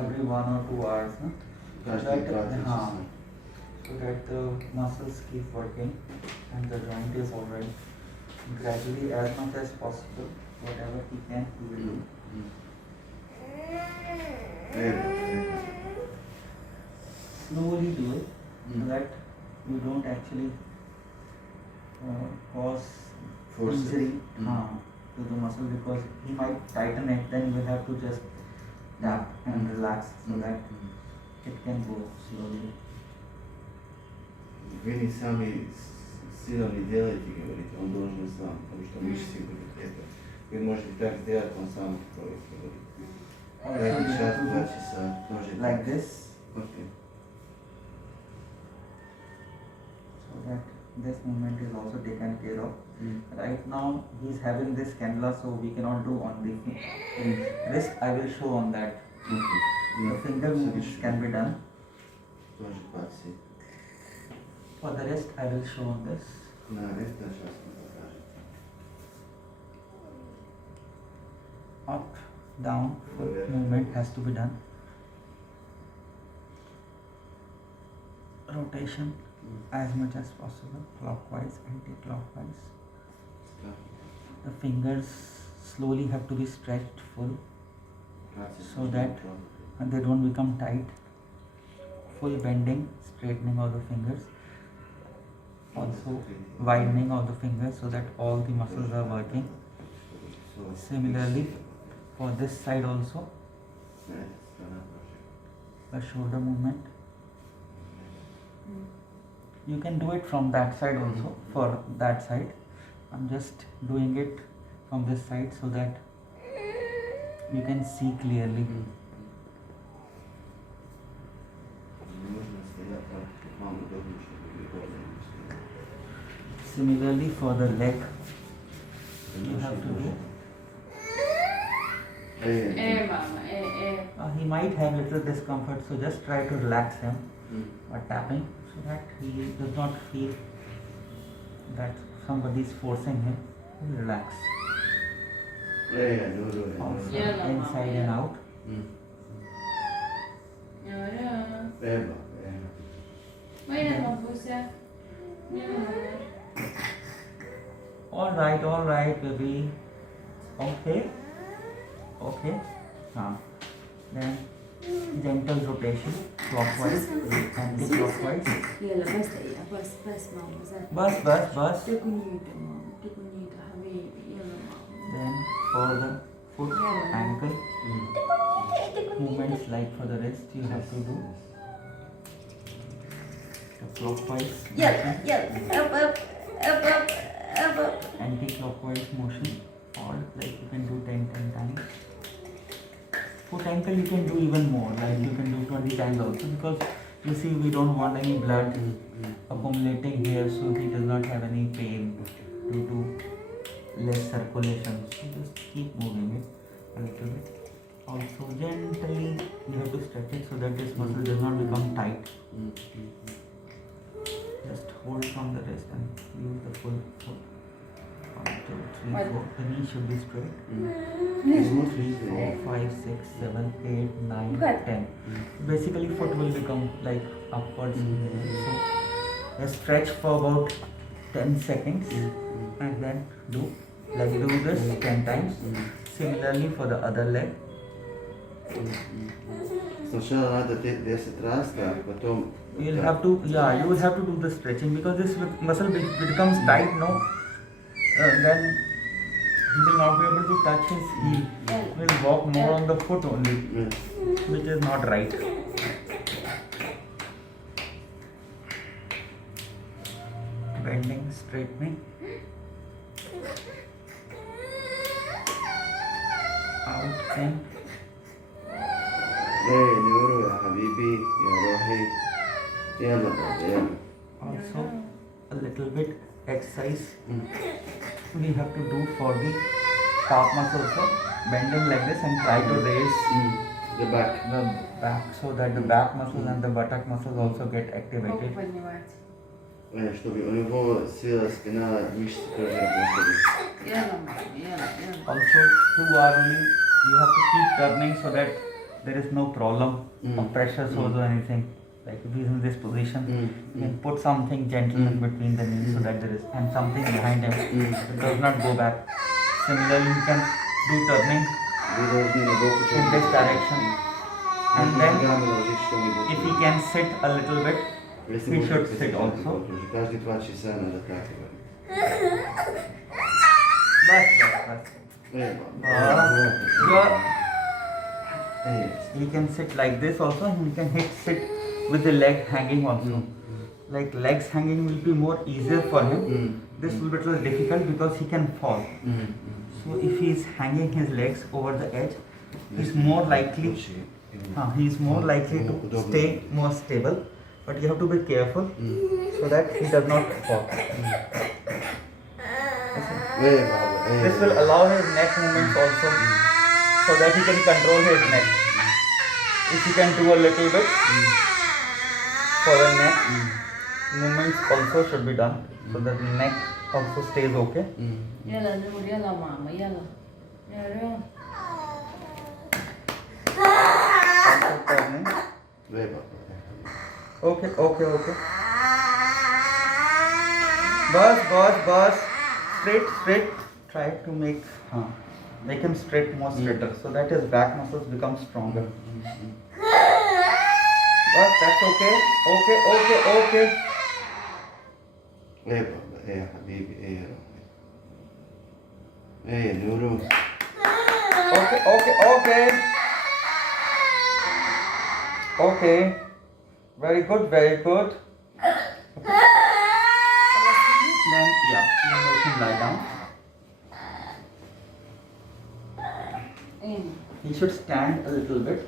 every 1 or 2 hours, no? So that the muscles keep working and the joint is alright. Gradually, as much as possible, whatever he can, he will do. Slowly do it, so that you don't actually cause injury to the muscle, because he might tighten it, then you will have to just tap and relax so that it can go slowly. Vini sami silni djeliti, govorite, on должен сам, потому что мышцы будут это. Вы можете так сделать, он сам говорит. Час, 2 часа, тоже like this, Okay. so that this movement is also taken care of. Right now he is having this cannula, so we cannot do on the wrist. I will show on that. The finger movements can be done. Тоже паси. For the rest, I will show on this. На это сейчас мы покажем. Up, down, foot movement has to be done. Rotation as much as possible, clockwise, anti-clockwise. The fingers slowly have to be stretched full, so that they don't become tight. Full bending, straightening of the fingers. Also widening of the fingers so that all the muscles are working. Similarly, for this side also, the shoulder movement. You can do it from that side also, for that side. I'm just doing it from this side so that you can see clearly. Similarly, for the leg, you have to do. He might have little discomfort, so just try to relax him by tapping, so that he does not feel that somebody is forcing him. Relax. Also, inside and out. All right, baby. Okay. Then gentle rotation, clockwise, anti-clockwise. Bus. Then for the foot, ankle movements like for the wrist, you have to do the clockwise, anti-clockwise motion, or like you can do 10 times. Foot ankle you can do even more, like you can do 20 times also, because you see we don't want any blood accumulating here, so he does not have any pain due to less circulation. So just keep moving it a little bit. Also gently you have to stretch it so that this muscle does not become tight. Just hold from the wrist and use the full foot. 1, 2, 3, 4. The knee should be straight. 2, 3, 4, 5, 6, 7, 8, 9, 10. Basically foot will become like upwards. So just stretch for about 10 seconds and then do this 10 times. Similarly for the other leg. Сначала надо 10 раз, так, потом... You will have to do the stretching, because this muscle becomes tight, no? Then he will not be able to touch his heel. He will walk more on the foot only, which is not right. Bending, straightening. Out and نورو يا حبيبي يا روحي يلا بابا يلا. Also a little bit exercise we have to do for the calf muscle also, bending like this and try to raise the back so that the back muscles and the buttock muscles also get activated. Чтобы у него сила спина, мышцы тоже работали. Also too early you have to keep turning so that there is no problem of pressure source or anything. Like if he's in this position, you can put something gentle in between the knees so that there is and something behind him. It does not go back. Similarly, you can do turning in this direction. And then if he can sit a little bit, he should sit also. Каждый 2 часа надо так говорить. He can sit like this also, and he can sit with the leg hanging also. Like legs hanging will be more easier for him. This will be a little difficult because he can fall. So if he is hanging his legs over the edge, he's more likely to stay more stable. But you have to be careful so that he does not fall. This will allow his neck movements also, so that he can control his neck. If he can do a little bit for the neck, movements also should be done, so that the neck also stays okay. Also turning. Okay. Boss. Straight. Try to make him straight, more straighter, so that his back muscles become stronger. Boss, that's okay. ايه بابا ايه يا حبيبي ايه يا روحي ايه يا نورو. Okay. Very good. Okay. Then you make him lie down. He should stand a little bit.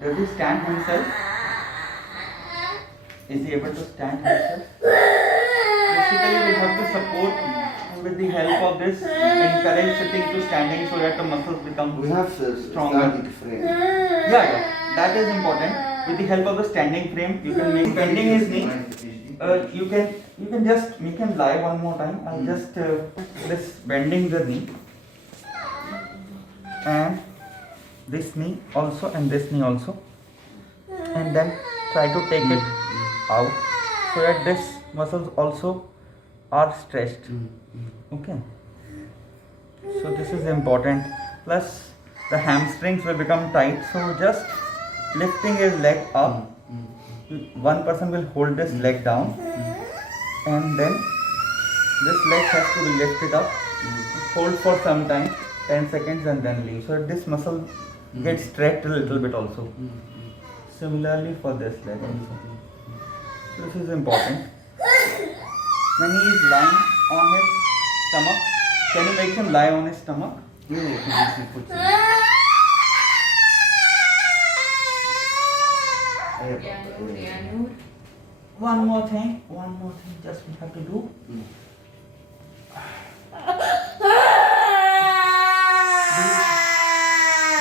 Does he stand himself? Is he able to stand himself? Basically, we have to support with the help of this, encourage sitting to standing so that the muscles become We have stronger. standing frame. Yeah, that is important. With the help of the standing frame, you can make bending his knee. You can just make him lie one more time. I'll just this bending the knee and this knee also and this knee also, and then try to take it out so that this muscles also are stretched. Okay. So this is important. Plus the hamstrings will become tight. So just lifting his leg up. One person will hold this leg down, and then this leg has to be lifted up. Hold for some time, 10 seconds, and then leave. So this muscle gets stretched a little bit also. Similarly for this leg also. This is important. When he is lying on his stomach, can you make him lie on his stomach? One more thing, just we have to do.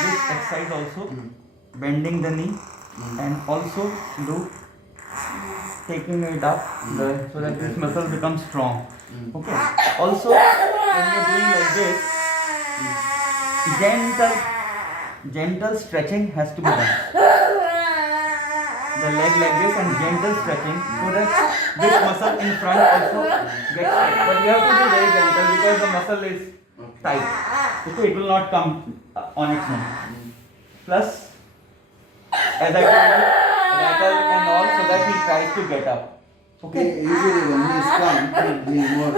This exercise also, bending the knee, and also do taking it up so that this muscle becomes strong. Okay. Also, when you're doing like this, gentle stretching has to be done. The leg like this and gentle stretching so that this muscle in front also gets tight. But you have to be very gentle because the muscle is tight. Okay, it will not come on its own. Plus, as I told you, rattle and all so that he tries to get up. Okay. Usually when he is calm, he is more